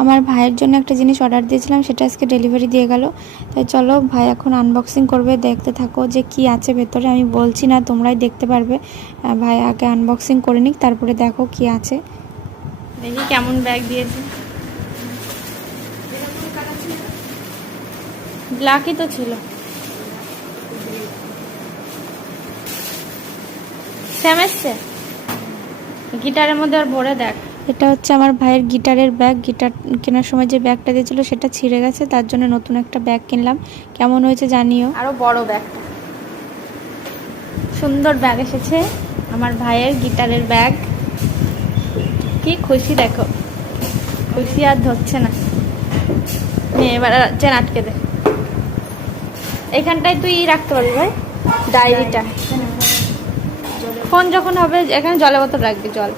আমার ভাইয়ের জন্য একটা জিনিস অর্ডার দিয়েছিলাম, সেটা আজকে ডেলিভারি দিয়ে গেল। তাই চলো ভাই এখন আনবক্সিং করবে, দেখতে থাকো যে কি আছে ভেতরে। আমি বলছি না, তোমরাই দেখতে পারবে। ভাই আগে আনবক্সিং করে নিক, তারপরে দেখো কি আছে। দেখি কেমন ব্যাগ দিয়েছে। ব্ল্যাকই তো ছিল, স্যাম এসছে। গিটারের মধ্যে আর ভরে দেখ। এটা হচ্ছে আমার ভাইয়ের গিটারের ব্যাগ। গিটার কেনার সময় যে ব্যাগটা দিয়েছিল সেটা ছিঁড়ে গেছে, তার জন্য নতুন একটা ব্যাগ কিনলাম। কেমন হয়েছে জানিও। আরো বড় ব্যাগটা, সুন্দর ব্যাগ এসেছে আমার ভাইয়ের গিটারের ব্যাগ। কি খুশি দেখো, খুশি আর ধরছে না। এবার চেন আটকে দে। এখানটায় তুই রাখতে পারবি ভাই ডায়েরিটা। ফোন যখন হবে এখানে জলের বোতল রাখবি, জল।